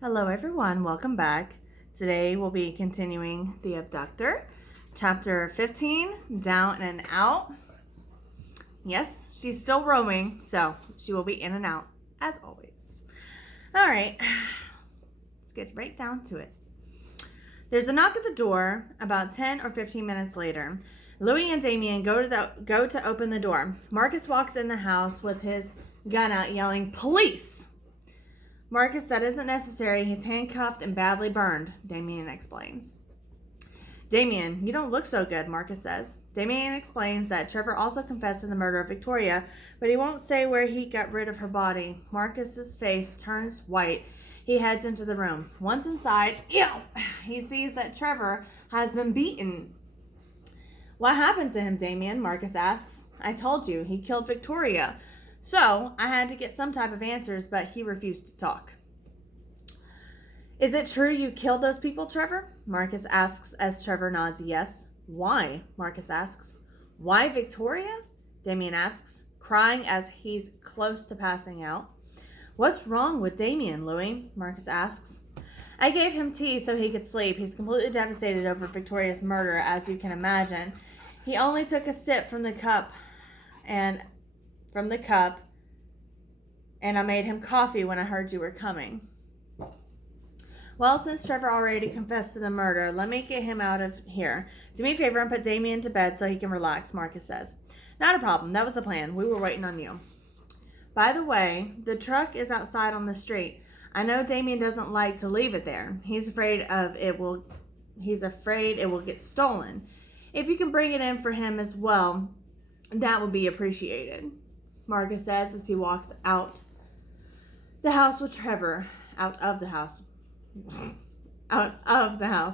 Hello everyone, welcome back. Today we'll be continuing the Abductor, chapter 15, Down and Out. Yes, she's still roaming, so she will be in and out, as always. Alright, let's get right down to it. There's a knock at the door about 10 or 15 minutes later. Louis and Damien go to open the door. Marcus walks in the house with his gun out yelling, "Police!" Marcus, that isn't necessary. He's handcuffed and badly burned, Damien explains. Damien, you don't look so good, Marcus says. Damien explains that Trevor also confessed to the murder of Victoria, but he won't say where he got rid of her body. Marcus's face turns white. He heads into the room. Once inside, he sees that Trevor has been beaten. What happened to him, Damien? Marcus asks. I told you, he killed Victoria. So, I had to get some type of answers, but he refused to talk. Is it true you killed those people, Trevor? Marcus asks as Trevor nods yes. Why? Marcus asks. Why Victoria? Damien asks, crying as he's close to passing out. What's wrong with Damien, Louis? Marcus asks. I gave him tea so he could sleep. He's completely devastated over Victoria's murder, as you can imagine. He only took a sip from the cup, and I made him coffee when I heard you were coming. Well, since Trevor already confessed to the murder, let me get him out of here. Do me a favor and put Damien to bed so he can relax, Marcus says. Not a problem. That was the plan. We were waiting on you. By the way, the truck is outside on the street. I know Damien doesn't like to leave it there. He's afraid it will get stolen. If you can bring it in for him as well, that would be appreciated, Marcus says as he walks out the house with Trevor. Out of the house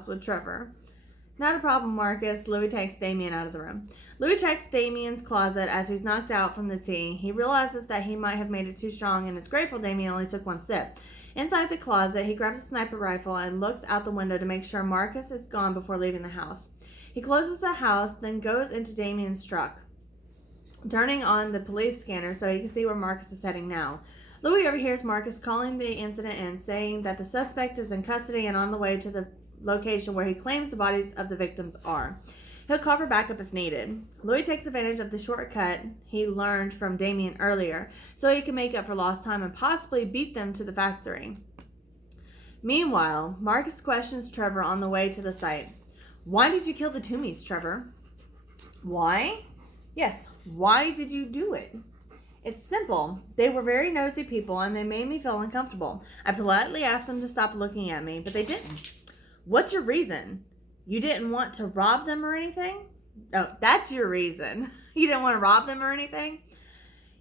with Trevor. Not a problem, Marcus. Louis takes Damien out of the room. Louis checks Damien's closet as he's knocked out from the tea. He realizes that he might have made it too strong and is grateful Damien only took one sip. Inside the closet, he grabs a sniper rifle and looks out the window to make sure Marcus is gone before leaving the house. He closes the house, then goes into Damien's truck, turning on the police scanner so he can see where Marcus is heading now. Louis overhears Marcus calling the incident in, saying that the suspect is in custody and on the way to the location where he claims the bodies of the victims are. He'll call for backup if needed. Louis takes advantage of the shortcut he learned from Damien earlier so he can make up for lost time and possibly beat them to the factory. Meanwhile, Marcus questions Trevor on the way to the site. Why did you kill the Toomeys, Trevor? Why? Yes, why did you do it? It's simple. They were very nosy people and they made me feel uncomfortable. I politely asked them to stop looking at me, but they didn't. What's your reason? You didn't want to rob them or anything? Oh, that's your reason. You didn't want to rob them or anything?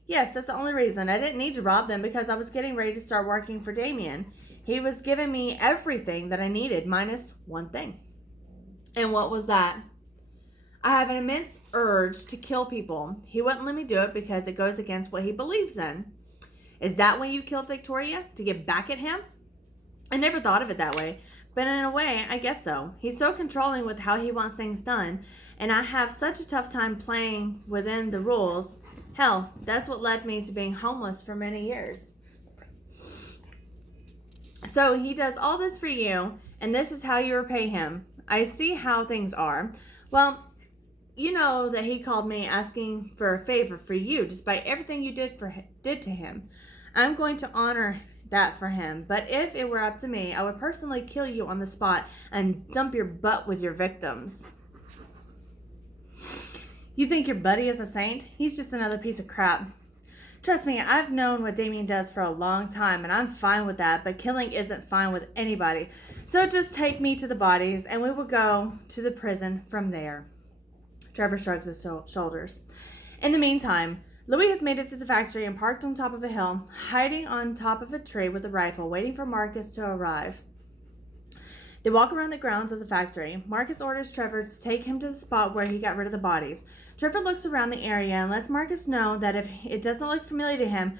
Yes, that's the only reason. I didn't need to rob them because I was getting ready to start working for Damien. He was giving me everything that I needed, minus one thing. And what was that? I have an immense urge to kill people. He wouldn't let me do it because it goes against what he believes in. Is that why you killed Victoria? To get back at him? I never thought of it that way. But in a way, I guess so. He's so controlling with how he wants things done. And I have such a tough time playing within the rules. Hell, that's what led me to being homeless for many years. So he does all this for you, and this is how you repay him. I see how things are. Well, you know that he called me asking for a favor for you, despite everything you did to him. I'm going to honor that for him, but if it were up to me, I would personally kill you on the spot and dump your butt with your victims. You think your buddy is a saint? He's just another piece of crap. Trust me, I've known what Damien does for a long time, and I'm fine with that, but killing isn't fine with anybody. So just take me to the bodies, and we will go to the prison from there. Trevor shrugs his shoulders. In the meantime, Louis has made it to the factory and parked on top of a hill, hiding on top of a tree with a rifle, waiting for Marcus to arrive. They walk around the grounds of the factory. Marcus orders Trevor to take him to the spot where he got rid of the bodies. Trevor looks around the area and lets Marcus know that if it doesn't look familiar to him,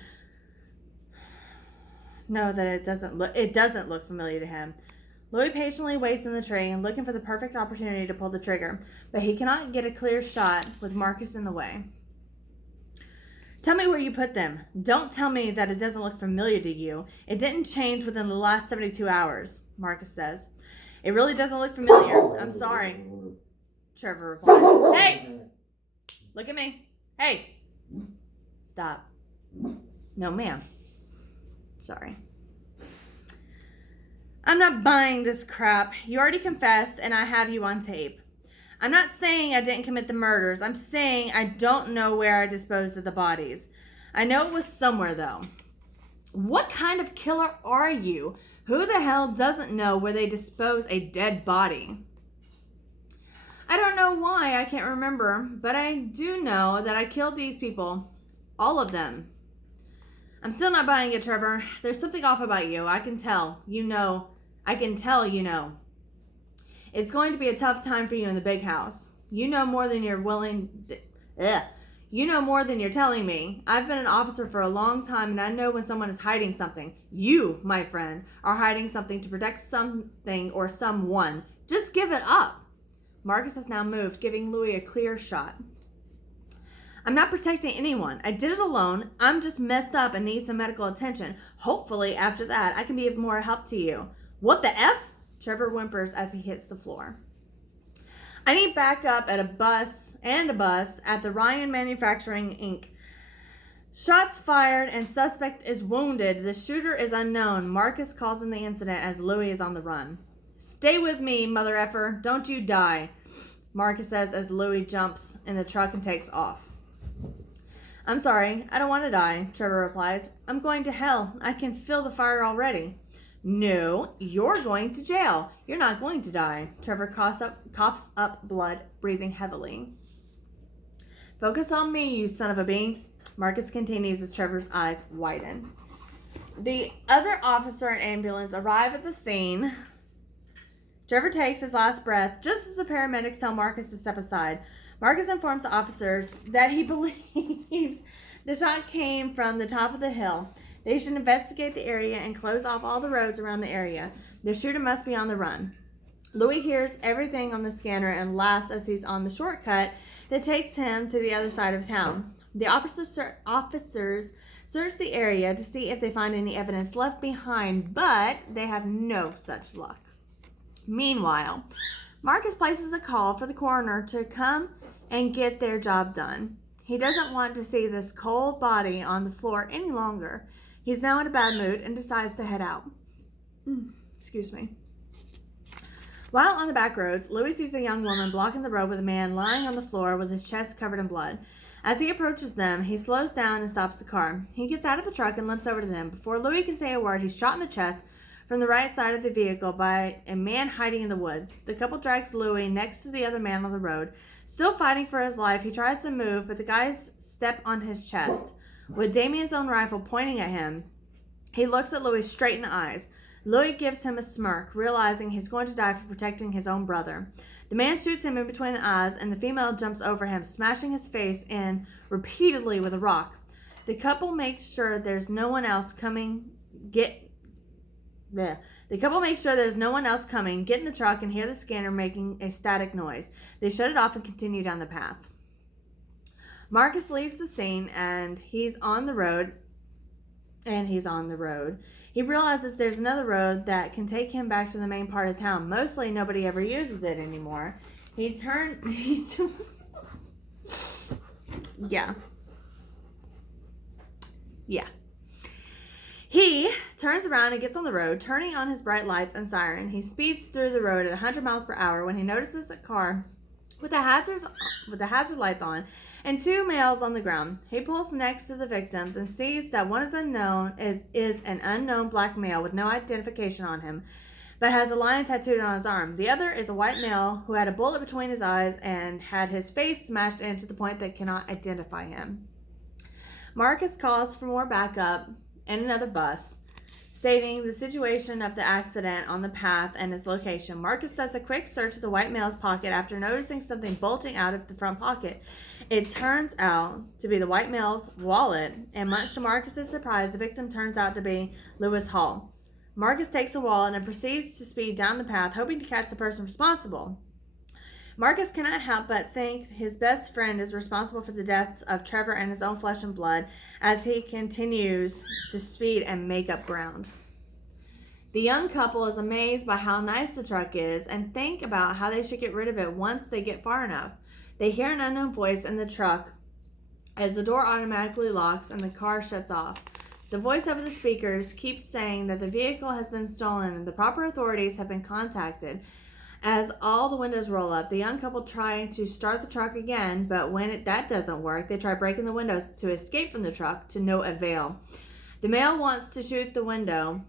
it doesn't look familiar to him. Louis patiently waits in the tree, looking for the perfect opportunity to pull the trigger, but he cannot get a clear shot with Marcus in the way. Tell me where you put them. Don't tell me that it doesn't look familiar to you. It didn't change within the last 72 hours, Marcus says. It really doesn't look familiar. I'm sorry, Trevor replies. Hey! Look at me. Hey! Stop. No, ma'am. Sorry. I'm not buying this crap. You already confessed, and I have you on tape. I'm not saying I didn't commit the murders. I'm saying I don't know where I disposed of the bodies. I know it was somewhere, though. What kind of killer are you? Who the hell doesn't know where they dispose a dead body? I don't know why, I can't remember, but I do know that I killed these people. All of them. I'm still not buying it, Trevor. There's something off about you. I can tell. I can tell you know. It's going to be a tough time for you in the big house. You know more than you're You know more than you're telling me. I've been an officer for a long time, and I know when someone is hiding something. You, my friend, are hiding something to protect something or someone. Just give it up. Marcus has now moved, giving Louis a clear shot. I'm not protecting anyone. I did it alone. I'm just messed up and need some medical attention. Hopefully, after that, I can be of more help to you. What the F? Trevor whimpers as he hits the floor. I need backup at a bus at the Ryan Manufacturing Inc. Shots fired and suspect is wounded. The shooter is unknown. Marcus calls in the incident as Louis is on the run. Stay with me, mother effer. Don't you die, Marcus says as Louis jumps in the truck and takes off. I'm sorry. I don't want to die, Trevor replies. I'm going to hell. I can feel the fire already. No, you're going to jail. You're not going to die. Trevor coughs up blood, breathing heavily. Focus on me, you son of a bee. Marcus continues as Trevor's eyes widen. The other officer and ambulance arrive at the scene. Trevor takes his last breath just as the paramedics tell Marcus to step aside. Marcus informs the officers that he believes the shot came from the top of the hill. They should investigate the area and close off all the roads around the area. The shooter must be on the run. Louis hears everything on the scanner and laughs as he's on the shortcut that takes him to the other side of town. The officers search the area to see if they find any evidence left behind, but they have no such luck. Meanwhile, Marcus places a call for the coroner to come and get their job done. He doesn't want to see this cold body on the floor any longer. He's now in a bad mood and decides to head out. Excuse me. While on the back roads, Louis sees a young woman blocking the road with a man lying on the floor with his chest covered in blood. As he approaches them, he slows down and stops the car. He gets out of the truck and limps over to them. Before Louis can say a word, he's shot in the chest from the right side of the vehicle by a man hiding in the woods. The couple drags Louis next to the other man on the road. Still fighting for his life, he tries to move, but the guys step on his chest. With Damien's own rifle pointing at him, he looks at Louis straight in the eyes. Louis gives him a smirk, realizing he's going to die for protecting his own brother. The man shoots him in between the eyes, and the female jumps over him, smashing his face in repeatedly with a rock. The couple makes sure there's no one else coming. Get in the truck, and hear the scanner making a static noise. They shut it off and continue down the path. Marcus leaves the scene, and he's on the road. He realizes there's another road that can take him back to the main part of town. Mostly nobody ever uses it anymore. Yeah. He turns around and gets on the road, turning on his bright lights and siren. He speeds through the road at 100 miles per hour when he notices a car with the hazard lights on and two males on the ground. He pulls next to the victims and sees that one is an unknown black male with no identification on him, but has a lion tattooed on his arm. The other is a white male who had a bullet between his eyes and had his face smashed in to the point that cannot identify him. Marcus calls for more backup and another bus, stating the situation of the accident on the path and its location. Marcus does a quick search of the white male's pocket after noticing something bulging out of the front pocket. It turns out to be the white male's wallet, and much to Marcus's surprise, the victim turns out to be Lewis Hall. Marcus takes the wallet and proceeds to speed down the path, hoping to catch the person responsible. Marcus cannot help but think his best friend is responsible for the deaths of Trevor and his own flesh and blood as he continues to speed and make up ground. The young couple is amazed by how nice the truck is and think about how they should get rid of it once they get far enough. They hear an unknown voice in the truck as the door automatically locks and the car shuts off. The voice over the speakers keeps saying that the vehicle has been stolen and the proper authorities have been contacted. As all the windows roll up, the young couple try to start the truck again, but when that doesn't work, they try breaking the windows to escape from the truck to no avail. The male wants to shoot the window,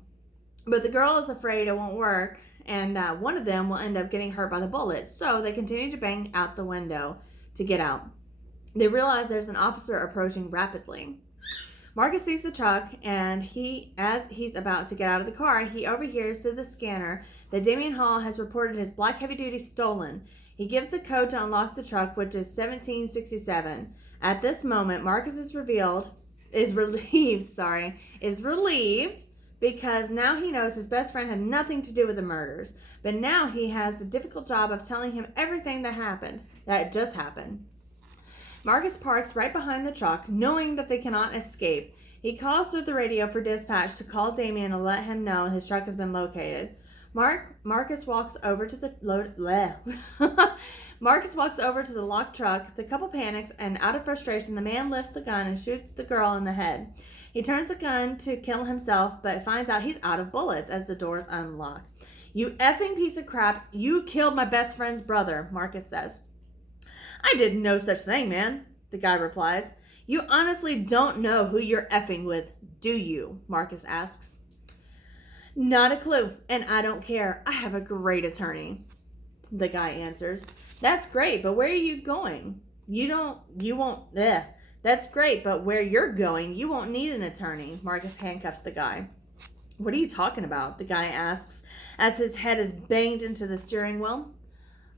but the girl is afraid it won't work and that one of them will end up getting hurt by the bullets, so they continue to bang out the window to get out. They realize there's an officer approaching rapidly. Marcus sees the truck, and as he's about to get out of the car, he overhears through the scanner that Damien Hall has reported his black heavy-duty stolen. He gives the code to unlock the truck, which is 1767. At this moment, Marcus is relieved because now he knows his best friend had nothing to do with the murders. But now he has the difficult job of telling him everything that just happened. Marcus parks right behind the truck, knowing that they cannot escape. He calls through the radio for dispatch to call Damien and let him know his truck has been located. Marcus walks over to the locked truck. The couple panics, and out of frustration, the man lifts the gun and shoots the girl in the head. He turns the gun to kill himself, but finds out he's out of bullets as the doors unlock. "You effing piece of crap, you killed my best friend's brother," Marcus says. "I did no such thing, man," the guy replies. "You honestly don't know who you're effing with, do you?" Marcus asks. "Not a clue, and I don't care. I have a great attorney," the guy answers. "That's great, but where are you going? That's great, but where you're going, you won't need an attorney." Marcus handcuffs the guy. "What are you talking about?" the guy asks as his head is banged into the steering wheel.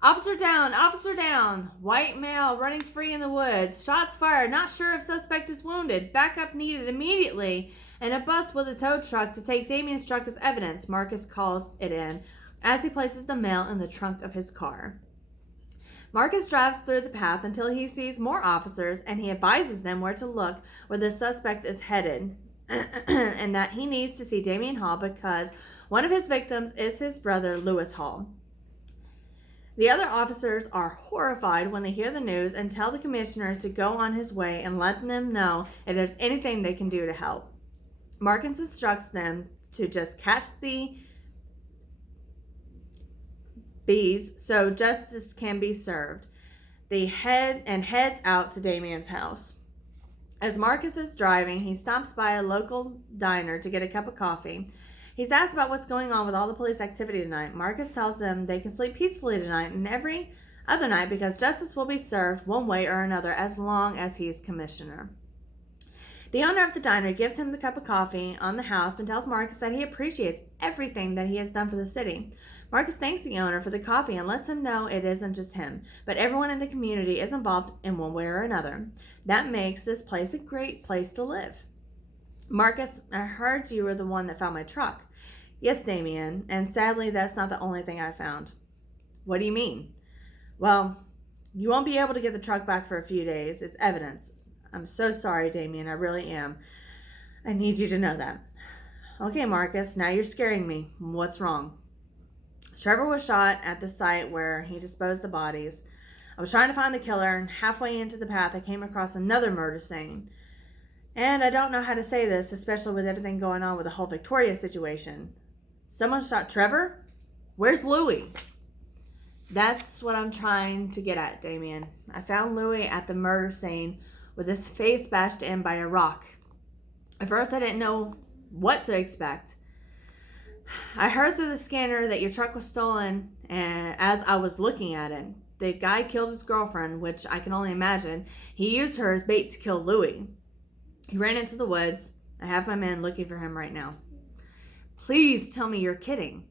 Officer down. White male running free in the woods. Shots fired. Not sure if suspect is wounded. Backup needed immediately. And a bus with a tow truck to take Damien's truck as evidence. Marcus calls it in as he places the male in the trunk of his car. Marcus drives through the path until he sees more officers, and he advises them where to look where the suspect is headed and that he needs to see Damien Hall because one of his victims is his brother, Lewis Hall. The other officers are horrified when they hear the news and tell the commissioner to go on his way and let them know if there's anything they can do to help. Marcus instructs them to just catch the bees so justice can be served. Heads out to Damien's house. As Marcus is driving, he stops by a local diner to get a cup of coffee. He's asked about what's going on with all the police activity tonight. Marcus tells them they can sleep peacefully tonight and every other night because justice will be served one way or another as long as he's commissioner. The owner of the diner gives him the cup of coffee on the house and tells Marcus that he appreciates everything that he has done for the city. Marcus thanks the owner for the coffee and lets him know it isn't just him, but everyone in the community is involved in one way or another. That makes this place a great place to live. "Marcus, I heard you were the one that found my truck." "Yes, Damien, and sadly that's not the only thing I found." "What do you mean?" "Well, you won't be able to get the truck back for a few days. It's evidence." "I'm so sorry, Damien, I really am. I need you to know that." "Okay, Marcus, now you're scaring me. What's wrong?" "Trevor was shot at the site where he disposed the bodies. I was trying to find the killer, and halfway into the path I came across another murder scene. And I don't know how to say this, especially with everything going on with the whole Victoria situation. Someone shot Trevor? Where's Louie?" "That's what I'm trying to get at, Damien. I found Louie at the murder scene with his face bashed in by a rock. At first I didn't know what to expect. I heard through the scanner that your truck was stolen, and as I was looking at it, the guy killed his girlfriend, which I can only imagine. He used her as bait to kill Louie. He ran into the woods. I have my men looking for him right now." "Please tell me you're kidding."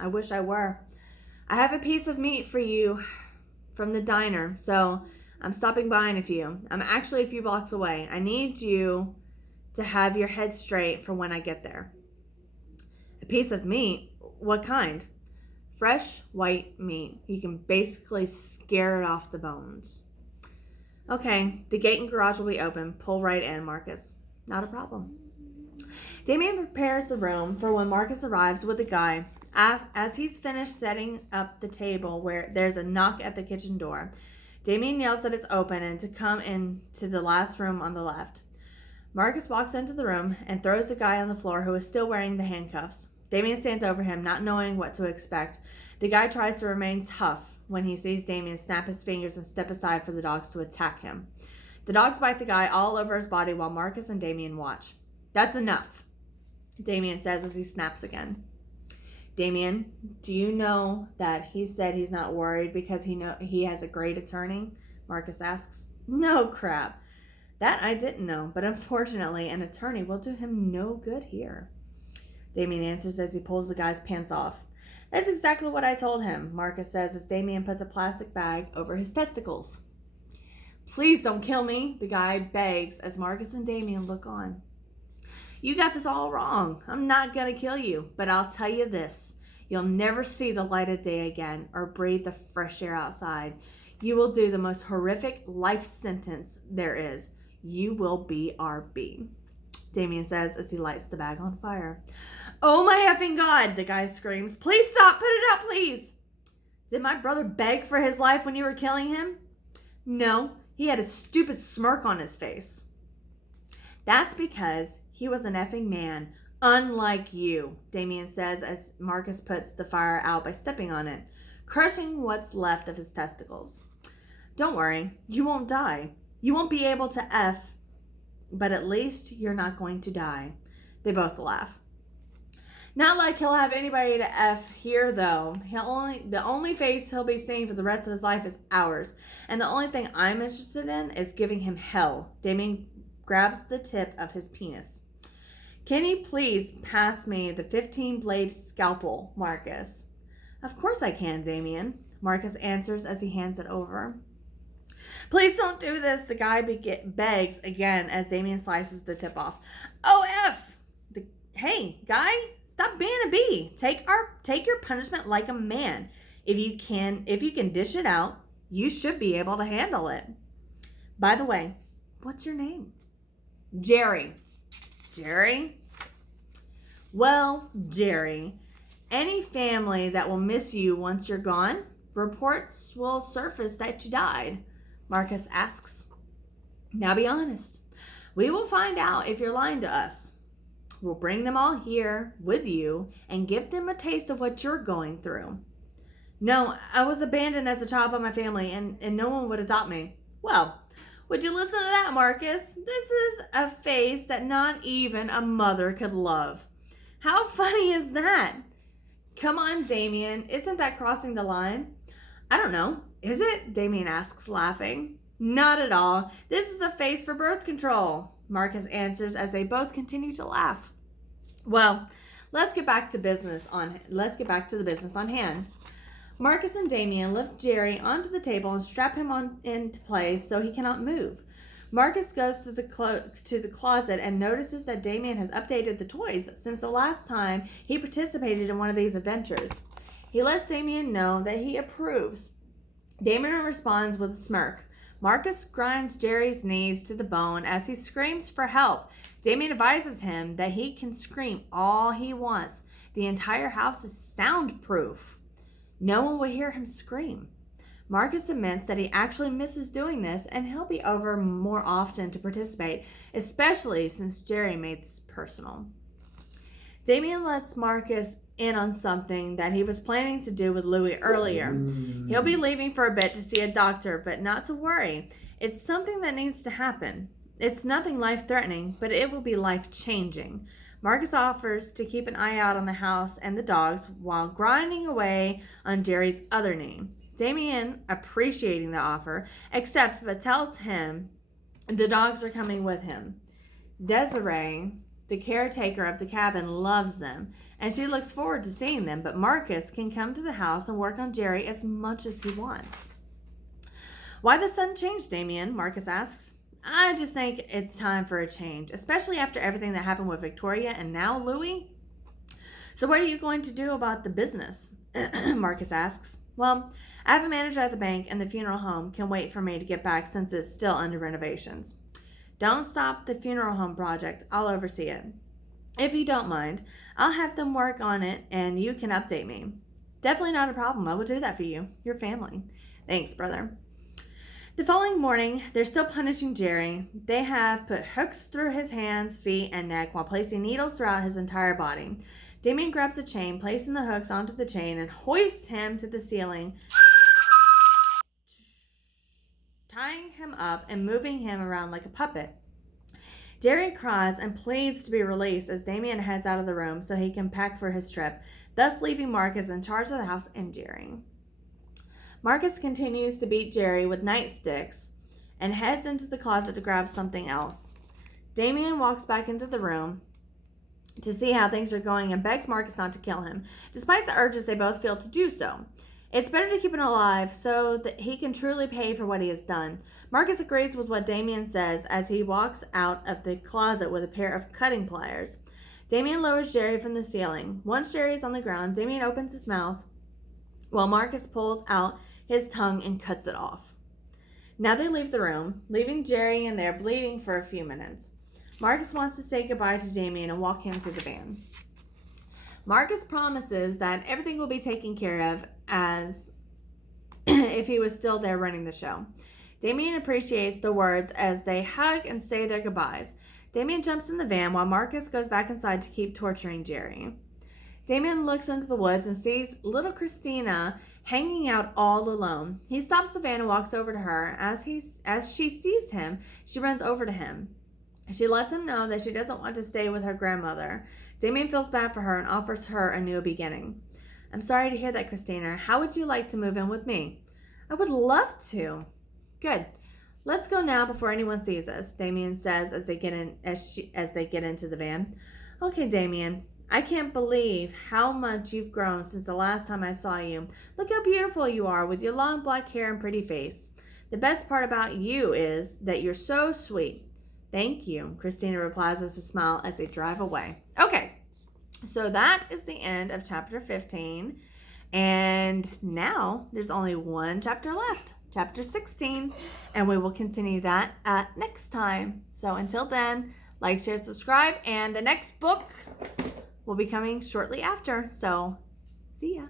"I wish I were. I have a piece of meat for you from the diner, so I'm stopping by in a few. I'm actually a few blocks away. I need you to have your head straight for when I get there." "A piece of meat? What kind?" Fresh white meat. You can basically scare it off the bones. Okay, the gate and garage will be open. Pull right in, Marcus. Not a problem. Damien prepares the room for when Marcus arrives with the guy. As he's finished setting up the table, where there's a knock at the kitchen door, Damien yells that it's open and to come into the last room on the left. Marcus walks into the room and throws the guy on the floor who is still wearing the handcuffs. Damien stands over him, not knowing what to expect. The guy tries to remain tough when he sees Damien snap his fingers and step aside for the dogs to attack him. The dogs bite the guy all over his body while Marcus and Damien watch. That's enough, Damien says as he snaps again. Damien, do you know that he said he's not worried because he has a great attorney? Marcus asks. No crap. That I didn't know, but unfortunately an attorney will do him no good here. Damien answers as he pulls the guy's pants off. That's exactly what I told him, Marcus says as Damien puts a plastic bag over his testicles. Please don't kill me, the guy begs as Marcus and Damien look on. You got this all wrong. I'm not going to kill you, but I'll tell you this. You'll never see the light of day again or breathe the fresh air outside. You will do the most horrific life sentence there is. You will be RB, Damien says as he lights the bag on fire. Oh my effing God, the guy screams. Please stop, put it out, please. Did my brother beg for his life when you were killing him? No, he had a stupid smirk on his face. That's because he was an effing man, unlike you, Damien says as Marcus puts the fire out by stepping on it, crushing what's left of his testicles. Don't worry, you won't die. You won't be able to F, but at least you're not going to die. They both laugh. Not like he'll have anybody to F here, though. The only face he'll be seeing for the rest of his life is ours. And the only thing I'm interested in is giving him hell. Damien grabs the tip of his penis. Can you please pass me the 15-blade scalpel, Marcus? Of course I can, Damien, Marcus answers as he hands it over. Please don't do this, the guy begs again as Damien slices the tip off. Oh, F! Hey, guy, stop being a bee. Take your punishment like a man. If you can dish it out, you should be able to handle it. By the way, what's your name? Jerry. Jerry? Well, Jerry, any family that will miss you once you're gone, reports will surface that you died, Marcus asks. Now be honest. We will find out if you're lying to us. We'll bring them all here with you and give them a taste of what you're going through. No, I was abandoned as a child by my family and no one would adopt me. Well, would you listen to that, Marcus? This is a face that not even a mother could love. How funny is that? Come on, Damien. Isn't that crossing the line? I don't know. Is it? Damien asks, laughing. Not at all. This is a face for birth control, Marcus answers as they both continue to laugh. Well, let's get back to the business on hand. Marcus and Damien lift Jerry onto the table and strap him into place so he cannot move. Marcus goes to the closet and notices that Damien has updated the toys since the last time he participated in one of these adventures. He lets Damien know that he approves. Damien responds with a smirk. Marcus grinds Jerry's knees to the bone as he screams for help. Damien advises him that he can scream all he wants. The entire house is soundproof. No one will hear him scream. Marcus admits that he actually misses doing this and he'll be over more often to participate, especially since Jerry made this personal. Damien lets Marcus in on something that he was planning to do with Louie earlier. He'll be leaving for a bit to see a doctor, but not to worry. It's something that needs to happen. It's nothing life-threatening, but it will be life-changing. Marcus offers to keep an eye out on the house and the dogs while grinding away on Jerry's other knee. Damien, appreciating the offer, accepts but tells him the dogs are coming with him. Desiree, the caretaker of the cabin, loves them, and she looks forward to seeing them, but Marcus can come to the house and work on Jerry as much as he wants. Why the sudden change, Damien? Marcus asks. I just think it's time for a change, especially after everything that happened with Victoria and now Louie. So what are you going to do about the business? Marcus asks. Well, I have a manager at the bank, and the funeral home can wait for me to get back since it's still under renovations. Don't stop the funeral home project. I'll oversee it. If you don't mind, I'll have them work on it and you can update me. Definitely not a problem. I will do that for you. Your family. Thanks, brother. The following morning, they're still punishing Jerry. They have put hooks through his hands, feet, and neck while placing needles throughout his entire body. Damien grabs a chain, placing the hooks onto the chain, and hoists him to the ceiling, tying him up and moving him around like a puppet. Jerry cries and pleads to be released as Damien heads out of the room so he can pack for his trip, thus leaving Marcus in charge of the house and Jerry. Marcus continues to beat Jerry with nightsticks and heads into the closet to grab something else. Damien walks back into the room to see how things are going and begs Marcus not to kill him, despite the urges they both feel to do so. It's better to keep him alive so that he can truly pay for what he has done. Marcus agrees with what Damien says as he walks out of the closet with a pair of cutting pliers. Damien lowers Jerry from the ceiling. Once Jerry is on the ground, Damien opens his mouth while Marcus pulls out his tongue and cuts it off. Now they leave the room, leaving Jerry in there bleeding for a few minutes. Marcus wants to say goodbye to Damien and walk him to the van. Marcus promises that everything will be taken care of as if he was still there running the show. Damien appreciates the words as they hug and say their goodbyes. Damien jumps in the van while Marcus goes back inside to keep torturing Jerry. Damien looks into the woods and sees little Christina hanging out all alone. He stops the van and walks over to her. As she sees him, she runs over to him. She lets him know that she doesn't want to stay with her grandmother. Damien feels bad for her and offers her a new beginning. I'm sorry to hear that, Christina. How would you like to move in with me? I would love to. Good. Let's go now before anyone sees us, Damien says as they get into the van. Okay, Damien. I can't believe how much you've grown since the last time I saw you. Look how beautiful you are with your long black hair and pretty face. The best part about you is that you're so sweet. Thank you, Christina replies with a smile as they drive away. Okay, so that is the end of chapter 15. And now there's only one chapter left, chapter 16. And we will continue that next time. So until then, like, share, subscribe. And the next book will be coming shortly after. So see ya.